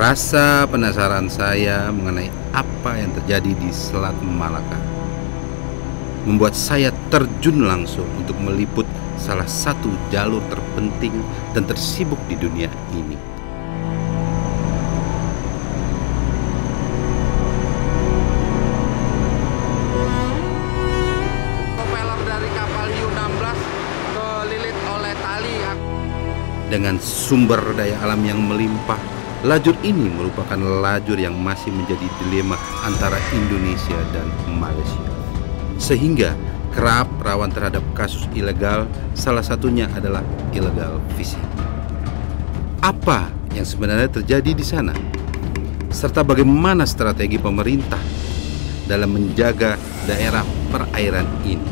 Rasa penasaran saya mengenai apa yang terjadi di Selat Malaka membuat saya terjun langsung untuk meliput salah satu jalur terpenting dan tersibuk di dunia ini. Propeller dari kapal Hiu 16 kelilit oleh tali. Dengan sumber daya alam yang melimpah, lajur ini merupakan lajur yang masih menjadi dilema antara Indonesia dan Malaysia, sehingga kerap rawan terhadap kasus ilegal, salah satunya adalah illegal fishing. Apa yang sebenarnya terjadi di sana? Serta bagaimana strategi pemerintah dalam menjaga daerah perairan ini?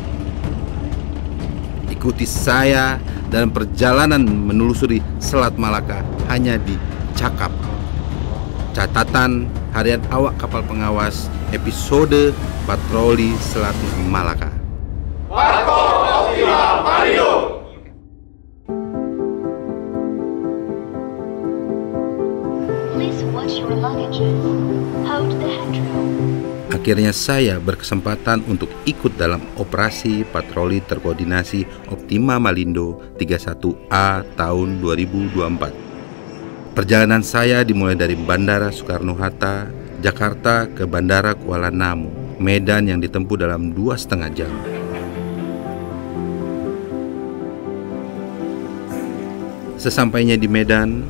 Ikuti saya dalam perjalanan menelusuri Selat Malaka hanya di Cakap. Catatan harian awak kapal pengawas episode Patroli Selat Malaka. Patroli Optima Malindo. Please watch your luggages. Hold the handrail. Akhirnya saya berkesempatan untuk ikut dalam operasi patroli terkoordinasi Optima Malindo 31A tahun 2024. Perjalanan saya dimulai dari Bandara Soekarno-Hatta, Jakarta ke Bandara Kuala Namu, medan yang ditempuh dalam 2,5 jam. Sesampainya di Medan,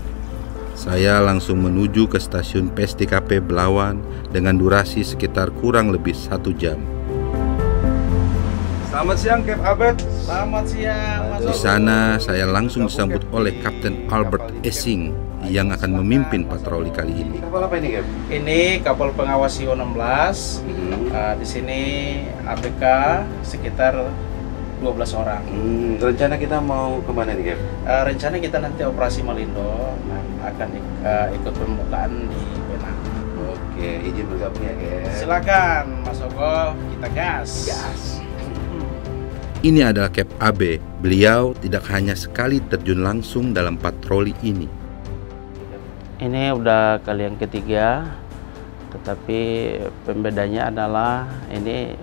saya langsung menuju ke stasiun PSDKP Belawan dengan durasi sekitar kurang lebih 1 jam. Selamat siang, Cap Abed. Selamat siang, Mas Di Ogo. sana saya langsung disambut oleh Kapten Albert Essing yang akan memimpin patroli kali ini. Kapal apa ini, Cap? Ini kapal pengawas Hiu 16. Di sini ABK sekitar 12 orang. Rencana kita mau kemana nih, Cap? Rencana kita nanti operasi Malindo, akan ikut pembukaan di Penang. Oke, izin bergabung ya, Cap. Silakan, Mas Ogo, kita gas. Ini adalah Cap AB. Beliau tidak hanya sekali terjun langsung dalam patroli ini. Ini udah kali yang ketiga, tetapi pembedanya adalah ini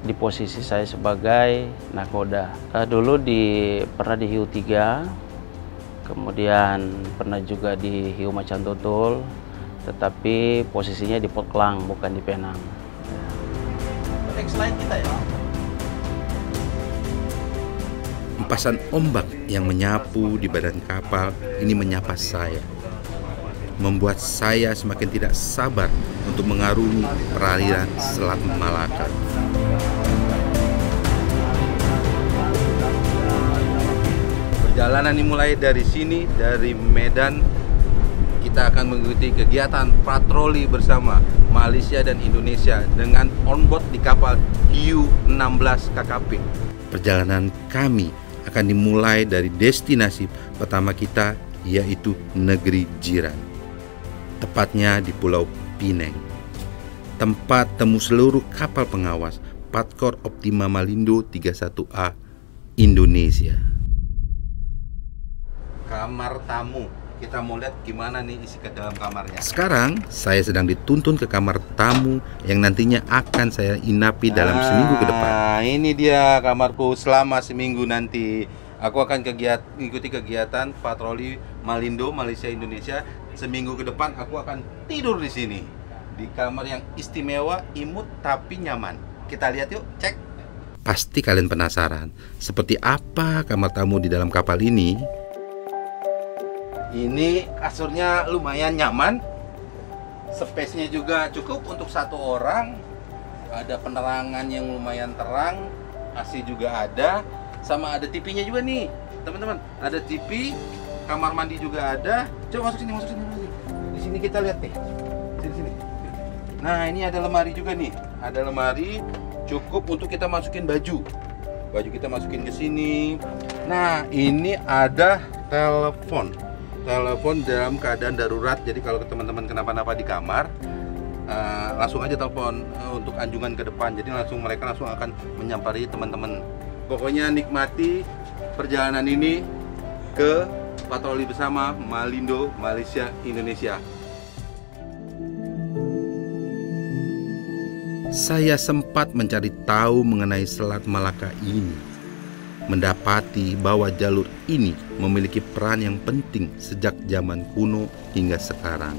di posisi saya sebagai nakoda. Dulu pernah di Hiu 3, kemudian pernah juga di Hiu Macan Tutul, tetapi posisinya di Port Klang bukan di Penang. Selain kita ya. Empasan ombak yang menyapu di badan kapal ini menyapa saya, membuat saya semakin tidak sabar untuk mengarungi perairan Selat Malaka. Perjalanan dimulai dari sini, dari Medan. Kita akan mengikuti kegiatan patroli bersama Malaysia dan Indonesia dengan onboard di kapal Hiu 16 KKP. Perjalanan kami akan dimulai dari destinasi pertama kita, yaitu negeri jiran, tepatnya di Pulau Pinang, tempat temu seluruh kapal pengawas Patkor Optima Malindo 31A Indonesia. Kamar tamu, kita mau lihat gimana nih isi ke dalam kamarnya. Sekarang saya sedang dituntun ke kamar tamu yang nantinya akan saya inapi dalam seminggu ke depan. Nah, ini dia kamarku selama seminggu nanti. Aku akan mengikuti kegiatan patroli Malindo Malaysia Indonesia. Seminggu ke depan aku akan tidur di sini, di kamar yang istimewa, imut tapi nyaman. Kita lihat yuk, cek. Pasti kalian penasaran, seperti apa kamar tamu di dalam kapal ini? Ini kasurnya lumayan nyaman, space-nya juga cukup untuk 1 orang. Ada penerangan yang lumayan terang, AC juga ada, sama ada TV-nya juga nih, teman-teman. Ada TV, kamar mandi juga ada. Coba masuk sini. Di sini kita lihat nih. Sini. Nah, ini ada lemari juga nih. Ada lemari cukup untuk kita masukin baju. Baju kita masukin ke sini. Nah, ini ada telepon dalam keadaan darurat. Jadi kalau teman-teman kenapa-napa di kamar, langsung aja telepon untuk anjungan ke depan. Jadi mereka langsung akan menyampari teman-teman. Pokoknya nikmati perjalanan ini ke patroli bersama Malindo Malaysia Indonesia. Saya sempat mencari tahu mengenai Selat Malaka ini, mendapati bahwa jalur ini memiliki peran yang penting sejak zaman kuno hingga sekarang.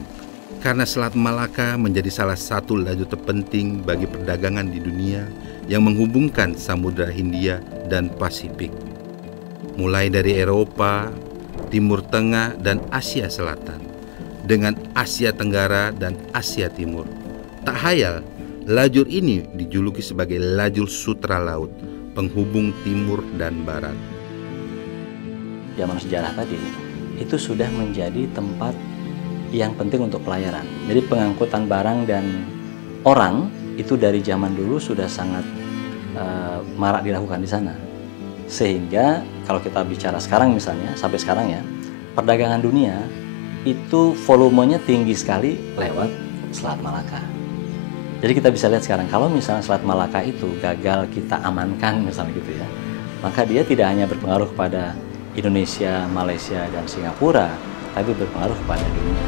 Karena Selat Malaka menjadi salah satu lajur terpenting bagi perdagangan di dunia yang menghubungkan Samudra Hindia dan Pasifik. Mulai dari Eropa, Timur Tengah, dan Asia Selatan, dengan Asia Tenggara dan Asia Timur. Tak hayal, lajur ini dijuluki sebagai lajur sutra laut, penghubung timur dan barat. Zaman sejarah tadi, itu sudah menjadi tempat yang penting untuk pelayaran. Jadi pengangkutan barang dan orang itu dari zaman dulu sudah sangat marak dilakukan di sana. Sehingga kalau kita bicara sekarang misalnya, sampai sekarang ya, perdagangan dunia itu volumenya tinggi sekali lewat Selat Malaka. Jadi kita bisa lihat sekarang, kalau misalnya Selat Malaka itu gagal kita amankan misalnya gitu ya, maka dia tidak hanya berpengaruh kepada Indonesia, Malaysia, dan Singapura, tapi berpengaruh kepada dunia.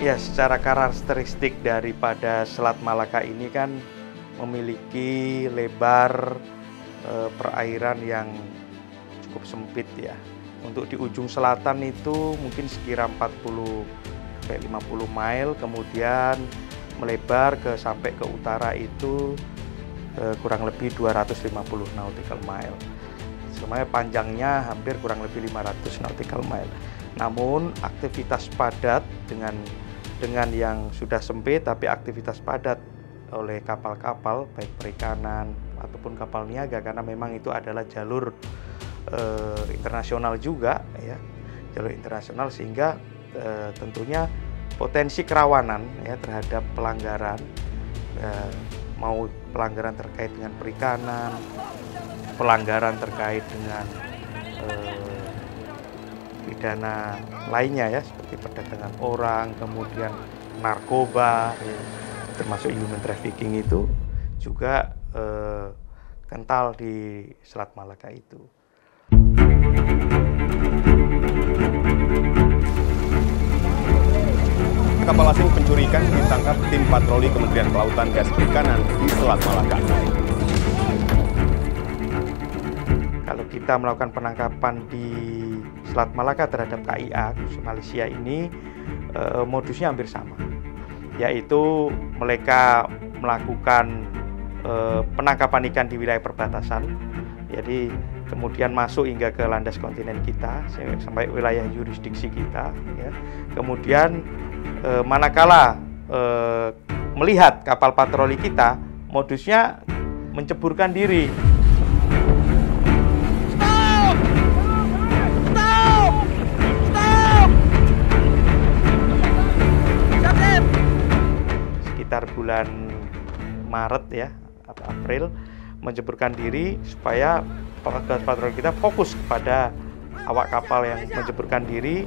Ya, secara karakteristik daripada Selat Malaka ini kan memiliki lebar perairan yang cukup sempit ya. Untuk di ujung selatan itu mungkin sekira 40-50 mile, kemudian melebar sampai ke utara itu kurang lebih 250 nautical mile. Sebenarnya panjangnya hampir kurang lebih 500 nautical mile. Namun aktivitas padat dengan yang sudah sempit, tapi aktivitas padat oleh kapal-kapal baik perikanan ataupun kapal niaga, karena memang itu adalah jalur internasional juga ya, jalur internasional, sehingga tentunya potensi kerawanan ya terhadap pelanggaran, mau pelanggaran terkait dengan perikanan, pelanggaran terkait dengan pidana lainnya ya, seperti perdagangan orang, kemudian narkoba ya, termasuk human trafficking, itu juga kental di Selat Malaka itu. Kapal asing pencuri ikan ditangkap tim patroli Kementerian Kelautan dan Perikanan di Selat Malaka. Kalau kita melakukan penangkapan di Selat Malaka terhadap KIA khusus Malaysia ini, modusnya hampir sama, yaitu mereka melakukan penangkapan ikan di wilayah perbatasan, jadi kemudian masuk hingga ke landas kontinen kita sampai wilayah yurisdiksi kita ya. Kemudian manakala melihat kapal patroli kita, modusnya menceburkan diri. Sekitar bulan Maret ya atau April, menceburkan diri supaya petugas patroli kita fokus kepada awak kapal yang menceburkan diri.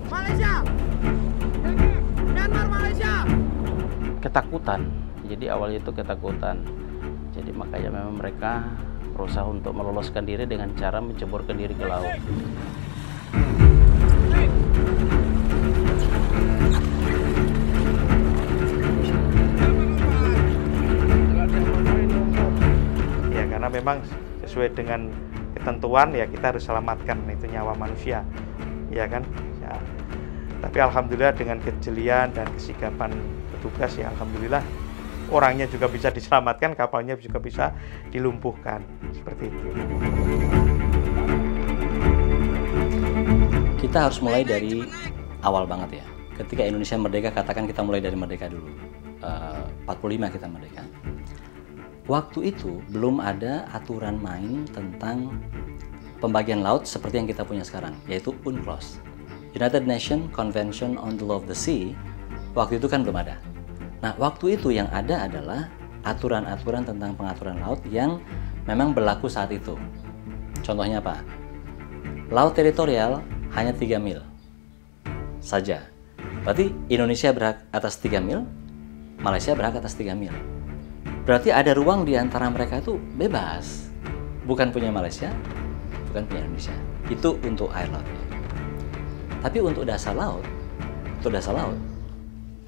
Ketakutan, jadi awalnya itu ketakutan. Jadi makanya memang mereka berusaha untuk meloloskan diri dengan cara menceburkan diri ke laut. Ya, karena memang sesuai dengan ketentuan ya, kita harus selamatkan itu nyawa manusia, ya kan? Ya. Tapi alhamdulillah dengan kejelian dan kesigapan petugas ya, alhamdulillah orangnya juga bisa diselamatkan, kapalnya juga bisa dilumpuhkan, seperti itu. Kita harus mulai dari awal banget ya. Ketika Indonesia merdeka, katakan kita mulai dari merdeka dulu. 45 kita merdeka. Waktu itu belum ada aturan main tentang pembagian laut seperti yang kita punya sekarang, yaitu UNCLOS, United Nations Convention on the Law of the Sea. Waktu itu kan belum ada. Nah, waktu itu yang ada adalah aturan-aturan tentang pengaturan laut yang memang berlaku saat itu. Contohnya apa? Laut teritorial hanya 3 mil saja. Berarti Indonesia berhak atas 3 mil, Malaysia berhak atas 3 mil. Berarti ada ruang di antara mereka itu bebas. Bukan punya Malaysia, bukan punya Indonesia. Itu untuk air laut. Tapi untuk dasar laut,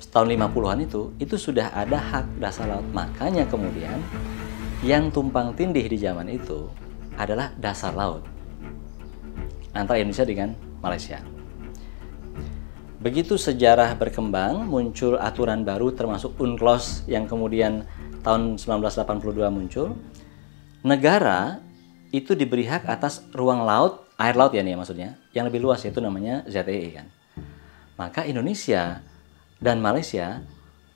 tahun 50-an itu sudah ada hak dasar laut. Makanya kemudian yang tumpang tindih di zaman itu adalah dasar laut antara Indonesia dengan Malaysia. Begitu sejarah berkembang, muncul aturan baru termasuk UNCLOS yang kemudian tahun 1982 muncul. Negara itu diberi hak atas ruang laut, air laut ya nih maksudnya, yang lebih luas, yaitu namanya ZEE kan. Maka Indonesia dan Malaysia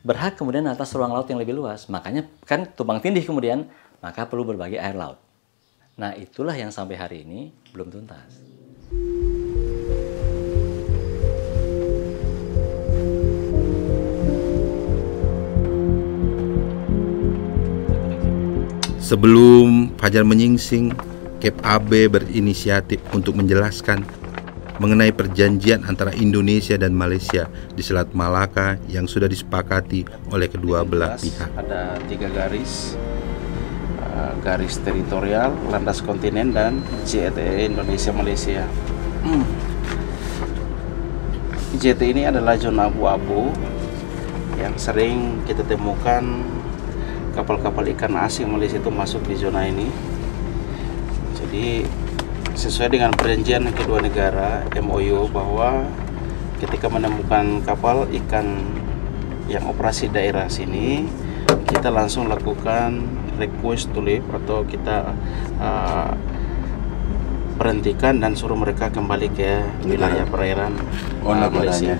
berhak kemudian atas ruang laut yang lebih luas. Makanya kan tumpang tindih kemudian, maka perlu berbagi air laut. Nah itulah yang sampai hari ini belum tuntas. Sebelum Fajar menyingsing, Kep AB berinisiatif untuk menjelaskan mengenai perjanjian antara Indonesia dan Malaysia di Selat Malaka yang sudah disepakati oleh kedua belah pihak. Ada 3 garis, garis teritorial, landas kontinen, dan JTE Indonesia-Malaysia. JTE ini adalah zona abu-abu yang sering kita temukan kapal-kapal ikan asing Malaysia itu masuk di zona ini. Jadi sesuai dengan perjanjian kedua negara MOU bahwa ketika menemukan kapal ikan yang operasi daerah sini, kita langsung lakukan request to leave atau kita berhentikan dan suruh mereka kembali ke wilayah perairan Malaysia.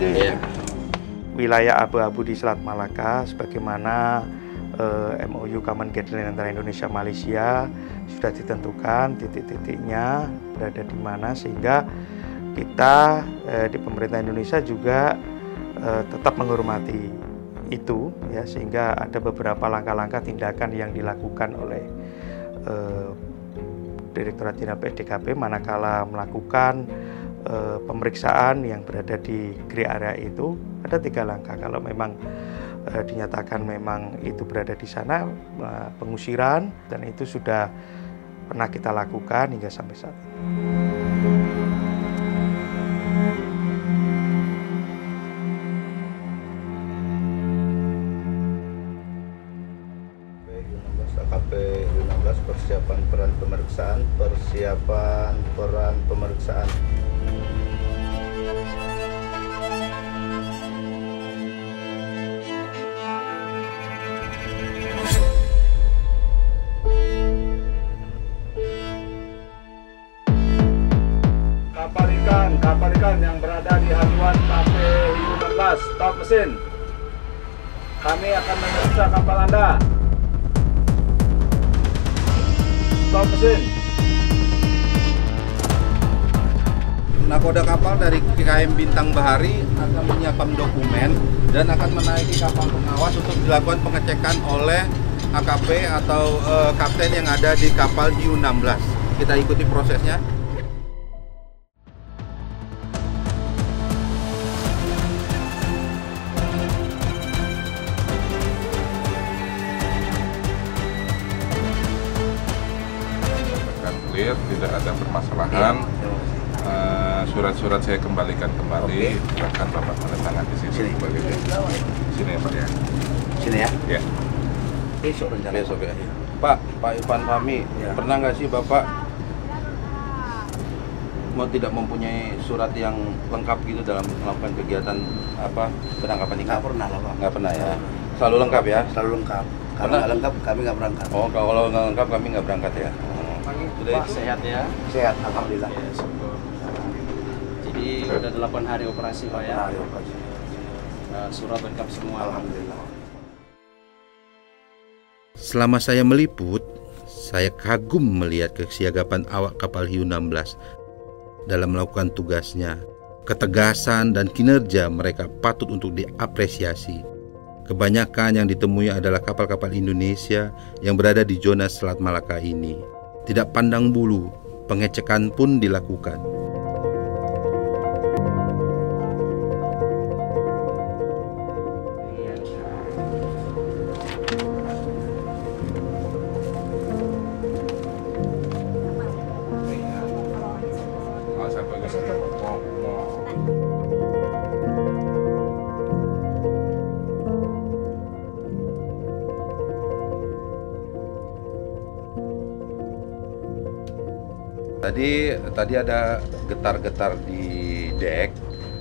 Wilayah abu-abu di Selat Malaka sebagaimana MOU Common Guideline antara Indonesia Malaysia sudah ditentukan titik-titiknya berada di mana, sehingga kita di pemerintah Indonesia juga tetap menghormati itu ya, sehingga ada beberapa langkah-langkah tindakan yang dilakukan oleh Direktorat Jenderal PDKP manakala melakukan pemeriksaan yang berada di grey area itu. Ada 3 langkah. Kalau memang dinyatakan memang itu berada di sana, pengusiran, dan itu sudah pernah kita lakukan hingga sampai saat ini. AKP 16 persiapan peran pemeriksaan. Kapal ikan yang berada di haluan KP 16, stop mesin. Kami akan memeriksa kapal Anda. Stop mesin. Nakoda kapal dari KM Bintang Bahari akan menyiapkan dokumen dan akan menaiki kapal pengawas untuk dilakukan pengecekan oleh AKP atau kapten yang ada di kapal U16. Kita ikuti prosesnya. Tidak ada permasalahan. Surat-surat saya kembalikan kembali. Silakan Bapak menandatangani di sini. Sini ya Pak ya. Sini ya. Ya. Besok rencana. Besok ya. Pak Ivan Fahmi, pernah nggak sih Bapak mau tidak mempunyai surat yang lengkap gitu dalam melakukan kegiatan penangkapan ikan? Nggak pernah lah Pak. Nggak pernah ya. Selalu lengkap ya? Selalu lengkap. Kalau nggak lengkap kami nggak berangkat. Oh, kalau nggak lengkap kami nggak berangkat ya. Pak, sehat ya? Sehat, alhamdulillah. Ya, syukur. Jadi udah 8 hari operasi Pak ya? Hari operasi. Surat lengkap semua. Alhamdulillah. Selama saya meliput, saya kagum melihat kesiagapan awak kapal Hiu 16 dalam melakukan tugasnya. Ketegasan dan kinerja mereka patut untuk diapresiasi. Kebanyakan yang ditemui adalah kapal-kapal Indonesia yang berada di zona Selat Malaka ini. Tidak pandang bulu, pengecekan pun dilakukan. tadi ada getar-getar di dek.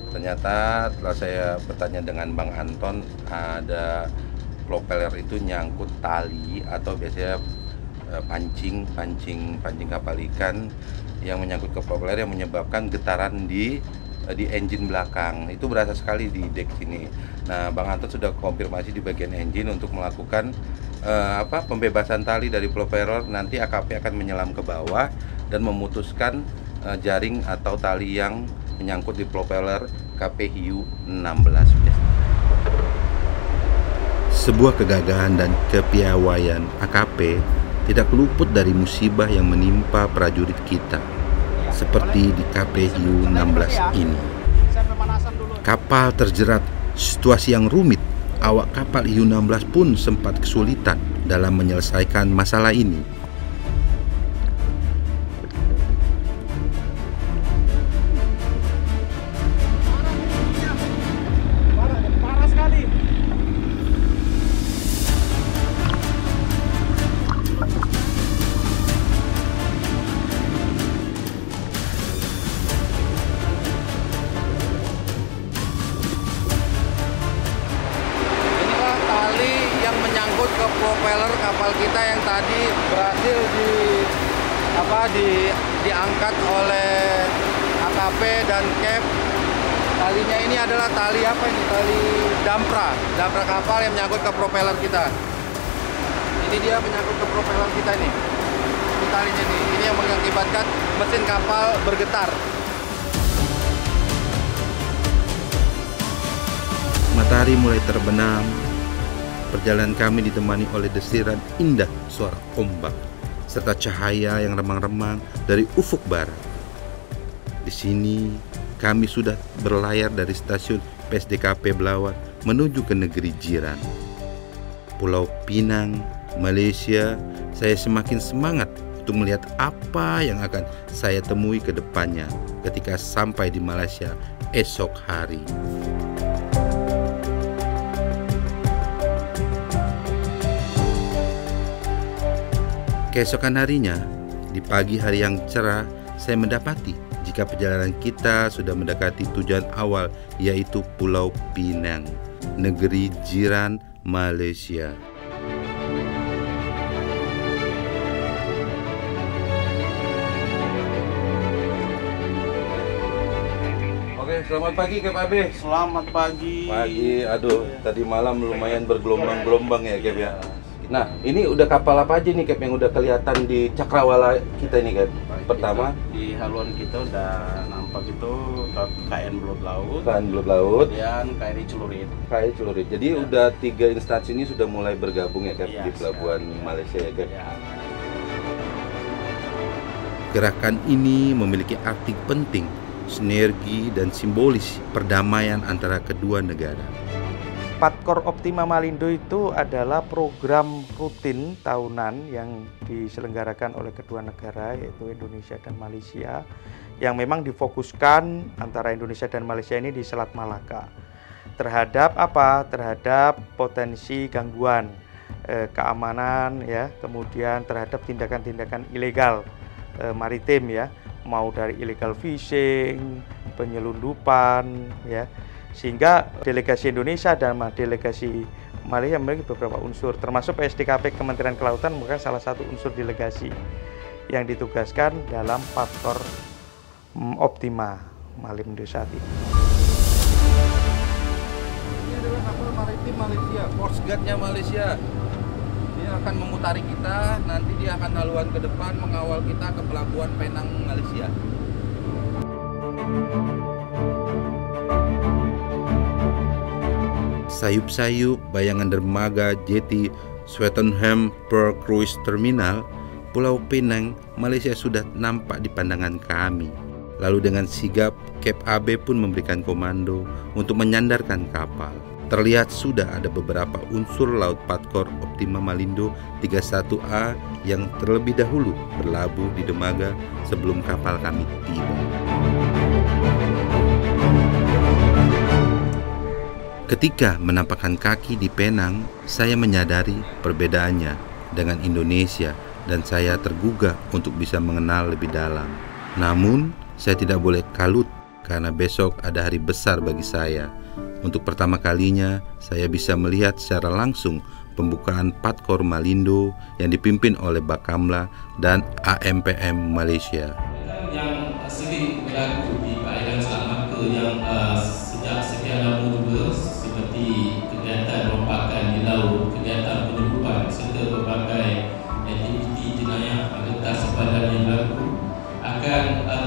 Ternyata setelah saya bertanya dengan Bang Anton, ada propeller itu nyangkut tali atau biasanya pancing kapal ikan yang menyangkut ke propeller yang menyebabkan getaran di engine belakang. Itu berasa sekali di dek sini. Nah, Bang Anton sudah konfirmasi di bagian engine untuk melakukan pembebasan tali dari propeller. Nanti AKP akan menyelam ke bawah dan memutuskan jaring atau tali yang menyangkut di propeller KP Hiu 16. Sebuah kegagahan dan kepiawaian AKP tidak luput dari musibah yang menimpa prajurit kita, seperti di KP Hiu 16 ini. Kapal terjerat situasi yang rumit. Awak kapal Hiu 16 pun sempat kesulitan dalam menyelesaikan masalah ini. Propeller kapal kita yang tadi berhasil diangkat oleh AKP dan Cap. Talinya ini adalah tali apa ini? Tali dampra kapal yang menyangkut ke propeller kita. Ini dia menyangkut ke propeller kita ini. Ini talinya nih. Ini yang mengakibatkan mesin kapal bergetar. Matahari mulai terbenam. Perjalanan kami ditemani oleh desiran indah suara ombak serta cahaya yang remang-remang dari ufuk barat. Di sini kami sudah berlayar dari stasiun PSDKP Belawan menuju ke negeri jiran, Pulau Pinang, Malaysia. Saya semakin semangat untuk melihat apa yang akan saya temui ke depannya ketika sampai di Malaysia esok hari. Keesokan harinya, di pagi hari yang cerah, saya mendapati jika perjalanan kita sudah mendekati tujuan awal, yaitu Pulau Pinang, negeri jiran Malaysia. Oke, selamat pagi Cap Abe. Selamat pagi. Pagi, aduh, tadi malam lumayan bergelombang-gelombang ya Cap ya. Nah, ini udah kapal apa aja nih Cap yang udah kelihatan di cakrawala kita ini Cap? Pertama di haluan kita udah nampak itu KN Belut Laut. KN Belut Laut. Kemudian KRI Celurit. KRI Celurit. Jadi udah 3 instansi ini sudah mulai bergabung ya Cap di pelabuhan Malaysia ya Cap. Gerakan ini memiliki arti penting, sinergi dan simbolis perdamaian antara kedua negara. Patkor Optima Malindo itu adalah program rutin tahunan yang diselenggarakan oleh kedua negara, yaitu Indonesia dan Malaysia, yang memang difokuskan antara Indonesia dan Malaysia ini di Selat Malaka. Terhadap apa? Terhadap potensi gangguan keamanan ya, kemudian terhadap tindakan-tindakan ilegal maritim ya, mau dari illegal fishing, penyelundupan ya. Sehingga delegasi Indonesia dan delegasi Malaysia memiliki beberapa unsur, termasuk PSDKP Kementerian Kelautan merupakan salah satu unsur delegasi yang ditugaskan dalam Patkor Optima Malindo saat ini. Ini adalah kapal maritim Malaysia, Coast Guard-nya Malaysia. Dia akan memutari kita, nanti dia akan haluan ke depan mengawal kita ke pelabuhan Penang, Malaysia. Sayup-sayup bayangan dermaga jeti Swettenham Pearl Cruise Terminal, Pulau Pinang, Malaysia sudah nampak di pandangan kami. Lalu dengan sigap, Cap Abe pun memberikan komando untuk menyandarkan kapal. Terlihat sudah ada beberapa unsur laut Patkor Optima Malindo 31A yang terlebih dahulu berlabuh di dermaga sebelum kapal kami tiba. Ketika menampakkan kaki di Penang, saya menyadari perbedaannya dengan Indonesia dan saya tergugah untuk bisa mengenal lebih dalam. Namun, saya tidak boleh kalut karena besok ada hari besar bagi saya. Untuk pertama kalinya, saya bisa melihat secara langsung pembukaan Patkor Malindo yang dipimpin oleh Bakamla dan AMPM Malaysia. Yang sering berlaku di perairan Selat Malaka yang sejak sekian lama juga, seperti kegiatan rompakan di laut, kegiatan penyeludupan serta berbagai aktiviti jenayah lintas sepadan yang berlaku akan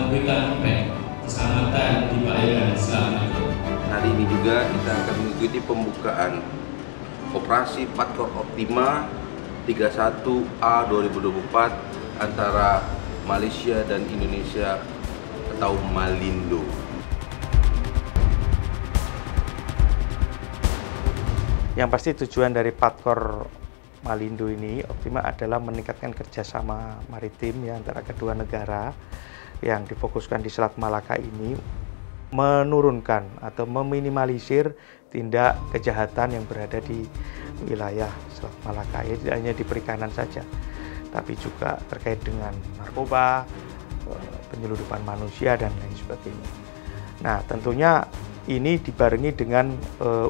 memberikan impak keselamatan di perairan Selat Malaka. Hari ini juga kita akan mengikuti pembukaan Operasi Patkor Optima 31A 2024 antara Malaysia dan Indonesia atau Malindo. Yang pasti tujuan dari Patkor Malindo ini Optima adalah meningkatkan kerjasama maritim ya, antara kedua negara yang difokuskan di Selat Malaka ini, menurunkan atau meminimalisir tindak kejahatan yang berada di wilayah Selat Malaka. Ya, tidak hanya di perikanan saja, tapi juga terkait dengan narkoba, penyeludupan manusia, dan lain sebagainya. Nah, tentunya ini dibarengi dengan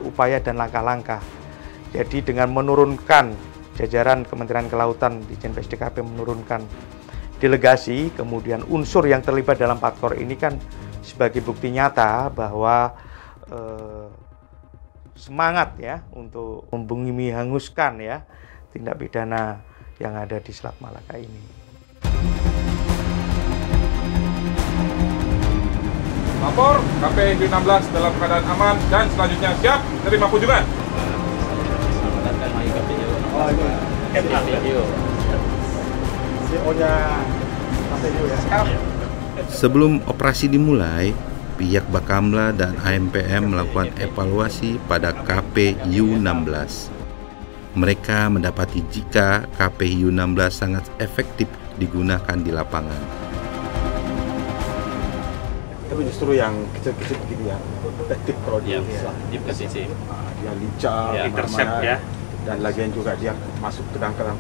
upaya dan langkah-langkah. Jadi dengan menurunkan jajaran Kementerian Kelautan di Dijen PSDKP menurunkan delegasi, kemudian unsur yang terlibat dalam Patkor ini kan sebagai bukti nyata bahwa semangat ya untuk membumi hanguskan ya tindak pidana yang ada di Selat Malaka ini. Lapor, KPI 16 dalam keadaan aman dan selanjutnya siap terima kunjungan. Sebelum operasi dimulai, pihak Bakamla dan AMPM melakukan evaluasi pada KPU-16. Mereka mendapati jika KPU-16 sangat efektif digunakan di lapangan. Tapi justru yang kecil-kecil begini ya, efektif kalau dia dia lincah, intercept ya. Dan lagian juga dia masuk ke dangkalan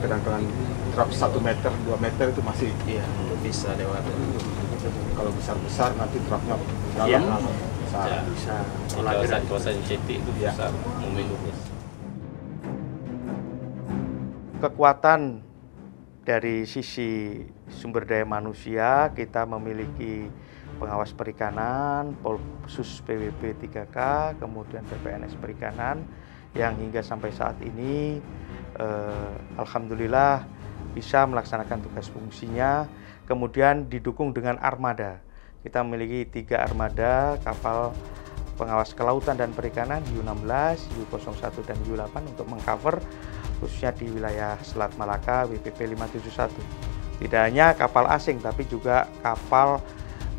trap 1 meter, 2 meter itu masih bisa lewat. Kalau besar-besar nanti trapnya dalam bisa. Kawasan cetik itu bisa memelukis. Kekuatan dari sisi sumber daya manusia, kita memiliki pengawas perikanan, Polsus PWP 3K, kemudian PPNS Perikanan yang hingga sampai saat ini alhamdulillah bisa melaksanakan tugas fungsinya, kemudian didukung dengan armada. Kita memiliki 3 armada kapal pengawas kelautan dan perikanan, Hiu-16, Hiu-01 dan Hiu-8 untuk mengcover khususnya di wilayah Selat Malaka WPP 571. Tidak hanya kapal asing tapi juga kapal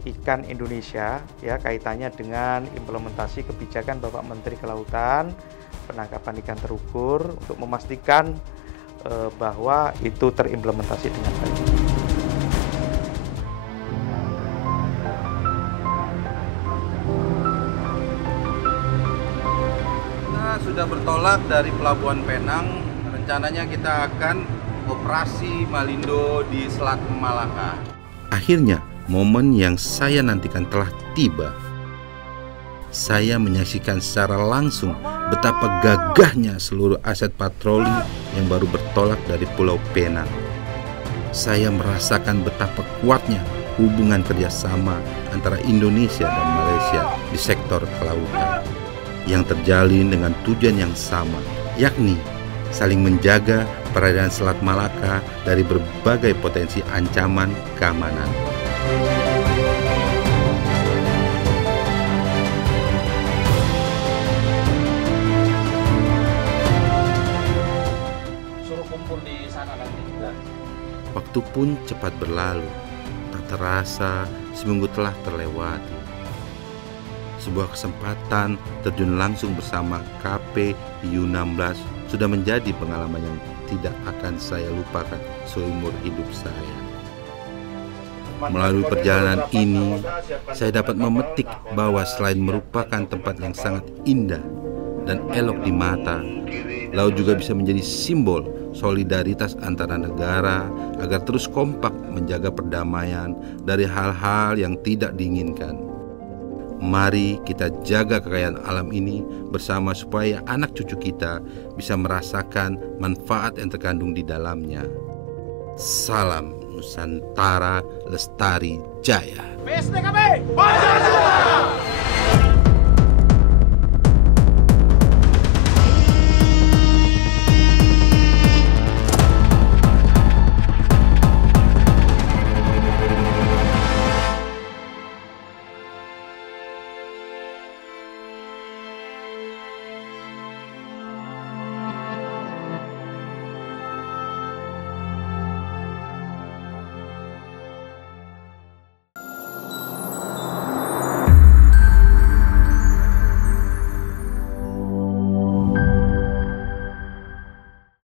ikan Indonesia ya, kaitannya dengan implementasi kebijakan Bapak Menteri Kelautan penangkapan ikan terukur untuk memastikan bahwa itu terimplementasi dengan baik. Kita sudah bertolak dari Pelabuhan Penang. Rencananya kita akan operasi Malindo di Selat Malaka. Akhirnya, momen yang saya nantikan telah tiba. Saya menyaksikan secara langsung betapa gagahnya seluruh aset patroli yang baru bertolak dari Pulau Penang. Saya merasakan betapa kuatnya hubungan kerjasama antara Indonesia dan Malaysia di sektor kelautan yang terjalin dengan tujuan yang sama, yakni saling menjaga perairan Selat Malaka dari berbagai potensi ancaman keamanan. Waktu pun cepat berlalu, tak terasa seminggu telah terlewati. Sebuah kesempatan terjun langsung bersama KPU-16 sudah menjadi pengalaman yang tidak akan saya lupakan seumur hidup saya. Melalui perjalanan ini, saya dapat memetik bahwa selain merupakan tempat yang sangat indah, dan elok di mata. Laut juga bisa menjadi simbol solidaritas antara negara agar terus kompak menjaga perdamaian dari hal-hal yang tidak diinginkan. Mari kita jaga kekayaan alam ini bersama supaya anak cucu kita bisa merasakan manfaat yang terkandung di dalamnya. Salam Nusantara Lestari Jaya. PSDKB, Pancasila!